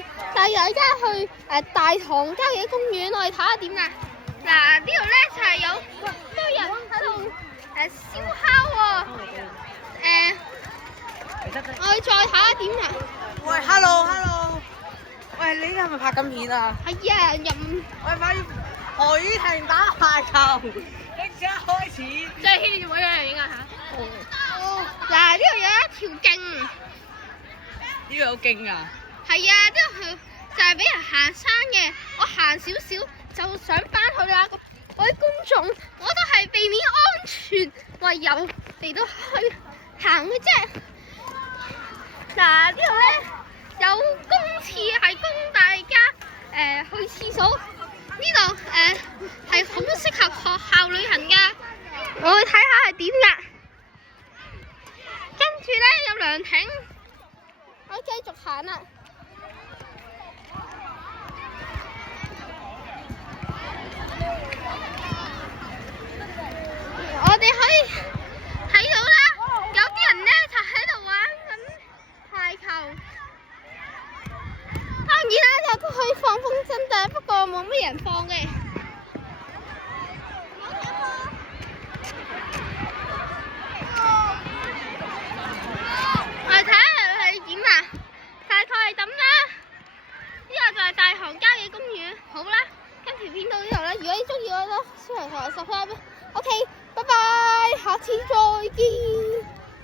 係帶大家去大棠郊野公園，我哋睇下點㗎。嗱，呢度咧就係有堆人喺度燒烤喎。我哋再睇下點㗎。喂，hello，喂，你係咪拍緊片啊？係啊，喂，快啲許霆打排球，即刻開始。即係牽住每樣影啊嚇。嗱，呢度有一條徑。呢個有勁啊！係啊，呢度就係俾人行山嘅。我行少少就想翻去啦。各位觀眾，我都係避免安全為由嚟到去行嘅啫。嗱，呢度咧有公廁係供大家去廁所。呢度係好適合學校旅行㗎。我去睇下係點㗎。跟住咧有涼亭，我繼續行啦。我哋可以睇到啦，有啲人咧就喺度玩緊排球。當然啦，都可以放風箏嘅，不過冇乜人放嘅。我哋睇下係點啊？大概係咁啦。呢個就係大棠郊野公園。好啦，今條片到呢度啦。如果你中意我咧，小朋友同我 subscribe。OK，拜拜，下次再見。